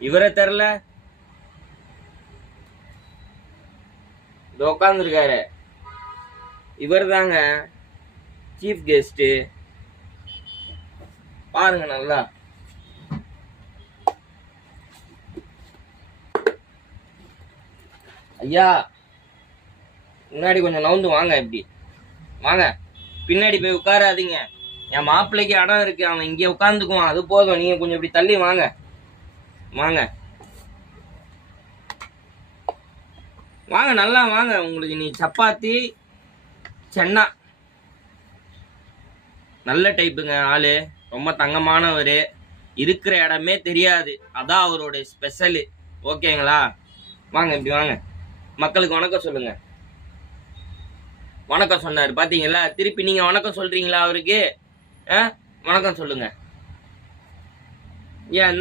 இவரை தெரில, உட்காந்துருக்காரு. இவர் தாங்க சீஃப் கெஸ்ட். பாருங்க நல்லா. ஐயா முன்னாடி கொஞ்சம் நவுந்து வாங்க. எப்படி வாங்க, பின்னாடி போய் உட்காராதீங்க. என் மாப்பிள்ளைக்கு இடம் இருக்கு, அவன் இங்கே உட்காந்துக்குவான், அது போதும். நீங்க கொஞ்சம் இப்படி தள்ளி வாங்க. வாங்க வாங்க, நல்லா வாங்க. உங்களுக்கு நீ சப்பாத்தி சென்னா நல்ல டைப்புங்க. ஆளு ரொம்ப தங்கமானவர். இருக்கிற இடமே தெரியாது, அதான் அவரோட ஸ்பெஷலு. ஓகேங்களா? வாங்க, இப்படி வாங்க. மக்களுக்கு வணக்கம் சொல்லுங்க. வணக்கம் சொன்னார் பாத்தீங்களா? திருப்பி நீங்க வணக்கம் சொல்றீங்களா அவருக்கு? வணக்கம் சொல்லுங்க. ஏன்